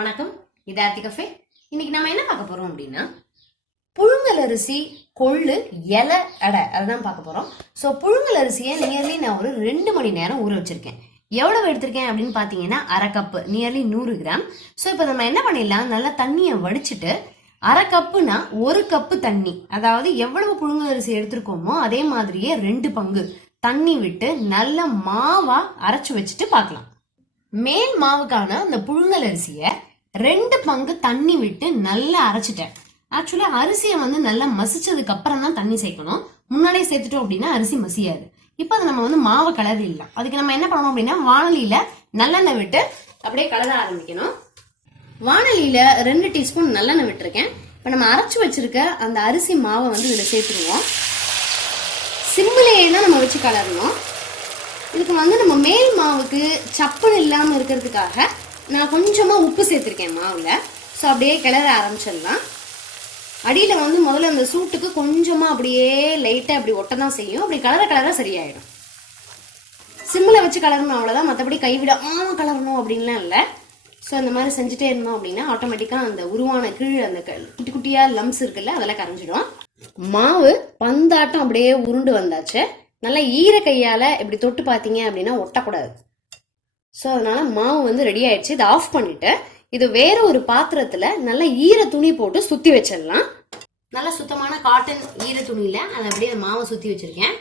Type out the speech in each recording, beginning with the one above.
வணக்கம், இது ஆர்த்தி கஃபே. இன்னைக்கு நம்ம என்ன பார்க்க போறோம் அப்படின்னா புழுங்கல் அரிசி கொள்ளு இலை அடை அதுதான் பார்க்க போறோம். ஸோ புழுங்கல் அரிசியை நியர்லி நான் ஒரு 2 மணி நேரம் ஊற வச்சிருக்கேன். எவ்வளவு எடுத்திருக்கேன் அப்படின்னு பார்த்தீங்கன்னா அரை கப்பு, நியர்லி 100 கிராம். ஸோ இப்போ நம்ம என்ன பண்ணிடலாம், நல்லா தண்ணியை வடிச்சிட்டு அரை கப்புனா 1 கப்பு தண்ணி, அதாவது எவ்வளவு புழுங்கல் அரிசி எடுத்திருக்கோமோ அதே மாதிரியே 2 பங்கு தண்ணி விட்டு நல்ல மாவா அரைச்சு வச்சுட்டு பார்க்கலாம். மேல் மாவுக்கான அந்த புழுங்கல் அரிசியை 2 பங்கு தண்ணி விட்டு நல்லா அரைச்சிட்டேன். ஆக்சுவலா அரிசியை நல்லா மசிச்சதுக்கு அப்புறம் தான் தண்ணி சேர்க்கணும். முன்னாடியே சேர்த்துட்டோம் அப்படின்னா அரிசி மசியாது. இப்போ அதை நம்ம மாவை கலரிடலாம். அதுக்கு நம்ம என்ன பண்ணணும் அப்படின்னா வானலியில நல்லெண்ணெய் விட்டு அப்படியே கலர ஆரம்பிக்கணும். வானலியில 2 டீஸ்பூன் நல்லெண்ணெய் விட்டுருக்கேன். இப்போ நம்ம அரைச்சு வச்சிருக்க அந்த அரிசி மாவை இதுல சேர்த்துருவோம். சிம்மிலேயே தான் நம்ம வச்சு கலரணும். இதுக்கு நம்ம மேல் மாவுக்கு சப்புன்னு இல்லாமல் இருக்கிறதுக்காக நான் கொஞ்சமாக உப்பு சேர்த்துருக்கேன் மாவில். ஸோ அப்படியே கிளற ஆரம்பிச்சிடலாம். அடியில் முதல்ல அந்த சூட்டுக்கு கொஞ்சமாக அப்படியே லைட்டாக அப்படி ஒட்ட தான் செய்யும். அப்படி கலர சரியாயிடும். சிம்மில் வச்சு கலரணும், அவ்வளோதான். மற்றபடி கைவிடாமல் கலரணும் அப்படின்லாம் இல்லை. ஸோ அந்த மாதிரி செஞ்சுட்டே இருந்தோம் அப்படின்னா ஆட்டோமேட்டிக்காக அந்த உருவான கீழ் அந்த குட்டி குட்டியாக லம்ஸ் இருக்குல்ல அதெல்லாம் கரைஞ்சிடும். மாவு பந்தாட்டம் அப்படியே உருண்டு வந்தாச்சு. நல்லா ஈர கையால இப்படி தொட்டு பார்த்தீங்க அப்படின்னா ஒட்டக்கூடாது. ஸோ அதனால மாவு ரெடி ஆயிடுச்சு. இதை ஆஃப் பண்ணிட்டு இது வேற ஒரு பாத்திரத்துல நல்லா ஈர துணி போட்டு சுத்தி வச்சிடலாம். நல்லா சுத்தமான காட்டன் ஈர துணியில அதை அப்படியே மாவை சுத்தி வச்சிருக்கேன்.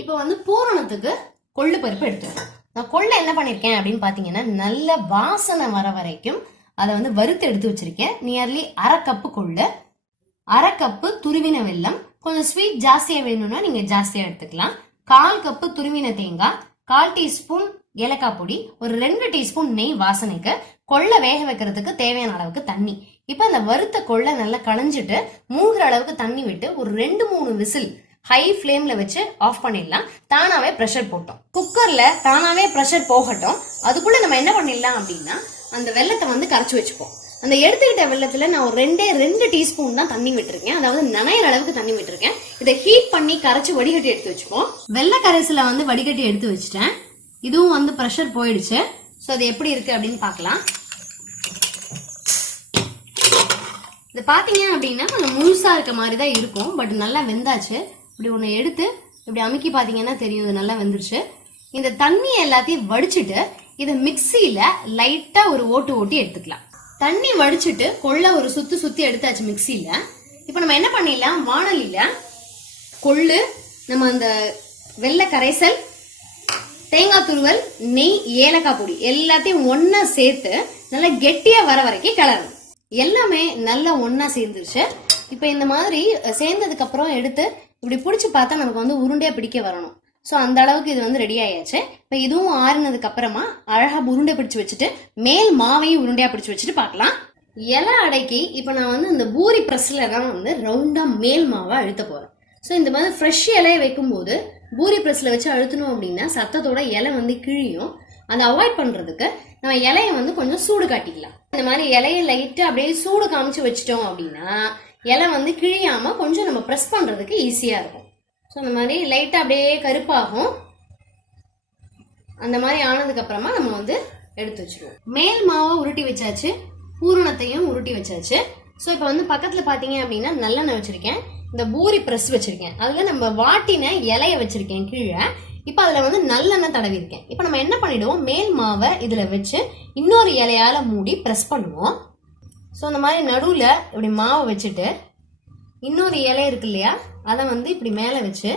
இப்போ பூரணத்துக்கு கொள்ளு பருப்பு எடுத்துருக்கேன். நான் கொள்ளை என்ன பண்ணிருக்கேன் அப்படின்னு பாத்தீங்கன்னா நல்ல வாசனை வர வரைக்கும் அதை வறுத்து எடுத்து வச்சிருக்கேன். நியர்லி அரை கப்பு கொள்ளு, அரை கப்பு துருவின வெல்லம். கொஞ்சம் ஸ்வீட் ஜாஸ்தியா வேணும்னா நீங்க ஜாஸ்தியா எடுத்துக்கலாம். 1/4 கப்பு துருவின தேங்காய், 1/4 டீஸ்பூன் ஏலக்காய் பொடி, ஒரு 2 டீஸ்பூன் நெய் வாசனைக்கு, கொள்ளை வேக வைக்கிறதுக்கு தேவையான அளவுக்கு தண்ணி. இப்ப அந்த வறுத்த கொள்ளை நல்லா களைஞ்சிட்டு மூழ்கிற அளவுக்கு தண்ணி விட்டு ஒரு 2-3 விசில் ஹை ஃபிளேம்ல வச்சு ஆஃப் பண்ணிடலாம். தானாவே ப்ரெஷர் போட்டோம். குக்கர்ல தானாவே ப்ரெஷர் போகட்டும். அதுக்குள்ள நம்ம என்ன பண்ணிடலாம் அப்படின்னா அந்த வெல்லத்தை கரைச்சு வச்சுப்போம். அந்த எடுத்துக்கிட்ட வெள்ளத்துல நான் ஒரு 2 டீஸ்பூன் தான் தண்ணி விட்டுருக்கேன். அதாவது நனையிற அளவுக்கு தண்ணி விட்டுருக்கேன். இதை ஹீட் பண்ணி கரைச்சு வடிகட்டி எடுத்து வச்சுப்போம். வெள்ளை கரைசல வடிகட்டி எடுத்து வச்சுட்டேன். இதுவும் ப்ரெஷர் போயிடுச்சு. ஸோ அது எப்படி இருக்கு அப்படின்னு பார்க்கலாம். இது பாத்தீங்க அப்படின்னா கொஞ்சம் முழுசா இருக்க மாதிரி தான் இருக்கும். பட் நல்லா வெந்தாச்சு. இப்படி ஒன்று எடுத்து இப்படி அமுக்கி பார்த்தீங்கன்னா தெரியும் இது நல்லா வெந்துருச்சு. இந்த தண்ணி எல்லாத்தையும் வடிச்சிட்டு இதை மிக்சியில லைட்டா ஒரு ஓட்டி எடுத்துக்கலாம். தண்ணி வடிச்சிட்டு கொள்ளை ஒரு சுத்தி எடுத்தாச்சு மிக்சியில. இப்ப நம்ம என்ன பண்ணிடலாம், வானலியில கொள்ளு, நம்ம அந்த வெள்ளை கரைசல், தேங்காய் துருவல், நெய், ஏலக்காய் பொடி எல்லாத்தையும் ஒன்னா சேர்த்து நல்லா கெட்டியா வர வரைக்கும் கிளறணும். எல்லாமே நல்லா ஒன்னா சேர்ந்துருச்சு. இப்ப இந்த மாதிரி சேர்ந்ததுக்கு அப்புறம் எடுத்து இப்படி பிடிச்சி பார்த்தா நமக்கு உருண்டையா பிடிக்க வரணும். ஸோ அந்த அளவுக்கு இது ரெடி ஆயாச்சு. இப்போ இதுவும் ஆறுனதுக்கு அப்புறமா அழகா உருண்டை பிடிச்சு வச்சுட்டு மேல் மாவையும் உருண்டையா பிடிச்சு வச்சுட்டு பார்க்கலாம். இலை அடைக்கி இப்போ நான் இந்த பூரி ப்ரெஸ்ல தான் ரவுண்டா மேல் மாவை அழுத்த போறேன். ஸோ இந்த மாதிரி ஃப்ரெஷ் இலையை வைக்கும்போது பூரி ப்ரெஸ்ல வச்சு அழுத்தணும் அப்படின்னா சத்தத்தோட இலை கிழியும். அதை அவாய்ட் பண்றதுக்கு நம்ம இலையை கொஞ்சம் சூடு காட்டிக்கலாம். இந்த மாதிரி இலையை லைட்டா அப்படியே சூடு காமிச்சு வச்சுட்டோம் அப்படின்னா இலை கிழியாம கொஞ்சம் நம்ம ப்ரெஸ் பண்றதுக்கு ஈஸியா இருக்கும். ஸோ அந்த மாதிரி லைட்டாக அப்படியே கருப்பாகும். அந்த மாதிரி ஆனதுக்கு அப்புறமா நம்ம எடுத்து வச்சிருவோம். மேல் மாவை உருட்டி வச்சாச்சு, பூரணத்தையும் உருட்டி வச்சாச்சு. ஸோ இப்போ பக்கத்தில் பார்த்தீங்க அப்படின்னா நல்லெண்ணெய் வச்சிருக்கேன், இந்த பூரி ப்ரெஸ் வச்சிருக்கேன், அதில் நம்ம வாட்டின இலைய வச்சிருக்கேன் கீழே. இப்போ அதில் நல்லெண்ணெய் தடவி இருக்கேன். இப்போ நம்ம என்ன பண்ணிடுவோம், மேல் மாவை இதில் வச்சு இன்னொரு இலையால மூடி ப்ரெஸ் பண்ணுவோம். ஸோ அந்த மாதிரி நடுவில் இப்படி மாவை வச்சுட்டு இன்னொரு இலை இருக்கு இல்லையா அதை இப்படி மேல வச்சு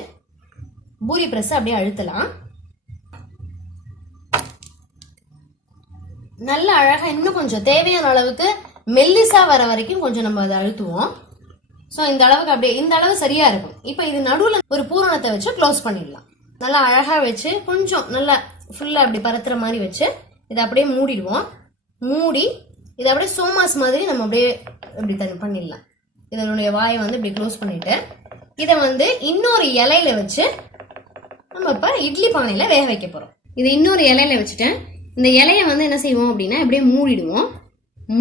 பூரி பிரஸ் அப்படியே அழுத்தலாம். நல்ல அழகா இன்னும் கொஞ்சம் தேவையான அளவுக்கு மெல்லிசா வர வரைக்கும் கொஞ்சம் நம்ம அதை அழுத்துவோம். ஸோ இந்த அளவுக்கு அப்படியே இந்த அளவு சரியா இருக்கும். இப்போ இது நடுவில் ஒரு பூரணத்தை வச்சு க்ளோஸ் பண்ணிடலாம். நல்லா அழகா வச்சு கொஞ்சம் நல்லா ஃபுல்லா அப்படி பரத்துற மாதிரி வச்சு இதை அப்படியே மூடிடுவோம். மூடி இதை அப்படியே சோமாஸ் மாதிரி நம்ம அப்படியே இப்படி பண்ணிடலாம். இதனுடைய வாயை இப்படி க்ளோஸ் பண்ணிட்டு இதை இன்னொரு இலையில வச்சு நம்ம இப்ப இட்லி பானையில வேக வைக்க போறோம். இதை இன்னொரு இலையில வச்சுட்டேன். இந்த இலைய என்ன செய்வோம் அப்படின்னா அப்படியே மூடிடுவோம்.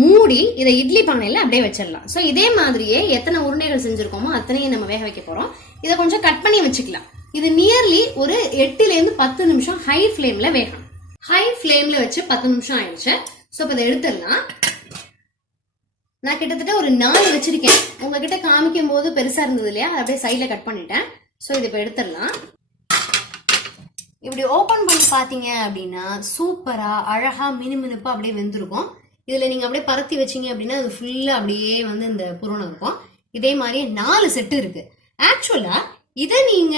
மூடி இதை இட்லி பானையில அப்படியே வச்சிடலாம். ஸோ இதே மாதிரியே எத்தனை உருண்டைகள் செஞ்சிருக்கோமோ அத்தனையும் நம்ம வேக வைக்க போறோம். இதை கொஞ்சம் கட் பண்ணி வச்சுக்கலாம். இது நியர்லி ஒரு 8 to 10 நிமிஷம் ஹை ஃபிளேம்ல வேகணும். ஹை ஃபிளேம்ல வச்சு 10 நிமிஷம் ஆயிடுச்சு. ஸோ இப்போ இதை எடுத்துடலாம். நான் கிட்டத்தட்ட ஒரு 4 வச்சிருக்கேன். உங்ககிட்ட காமிக்கும் போது பெருசா இருந்தது இல்லையா, அதை அப்படியே சைட்ல கட் பண்ணிட்டேன். ஸோ இது இப்போ எடுத்துடலாம். இப்படி ஓபன் பண்ணி பாத்தீங்க அப்படின்னா சூப்பரா அழகா மினுமினுப்பா அப்படியே வெந்திருக்கும். இதுல நீங்க அப்படியே பரத்தி வச்சீங்க அப்படின்னா அது ஃபுல்லா அப்படியே வந்து இந்த புரோணம் இருக்கும். இதே மாதிரி 4 செட்டு இருக்கு. ஆக்சுவலா இதை நீங்க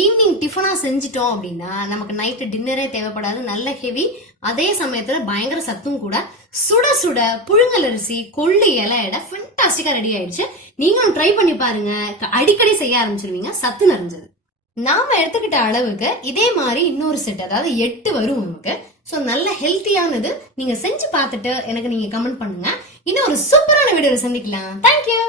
ஈவினிங் டிஃபனா செஞ்சிட்டோம் அப்படின்னா நமக்கு நைட்டு டின்னரே தேவைப்படாது. நல்ல ஹெவி, அதே சமயத்துல பயங்கர சத்தும் கூட. சுட சுட புழுங்கல் அரிசி கொள்ளு இலையிட ஃபென்டாஸ்டிக்கா ரெடி ஆயிடுச்சு. நீங்களும் ட்ரை பண்ணி பாருங்க, அடிக்கடி செய்ய ஆரம்பிச்சிருவீங்க. சத்து நிறைஞ்சது. நாம எடுத்துக்கிட்ட அளவுக்கு இதே மாதிரி இன்னொரு செட், அதாவது 8 வரும் நமக்கு. ஸோ நல்ல ஹெல்த்தியானது. நீங்க செஞ்சு பார்த்துட்டு எனக்கு நீங்க கமெண்ட் பண்ணுங்க. இன்னும் ஒரு சூப்பரான வீடியோவில் சந்திக்கலாம். தேங்க்யூ.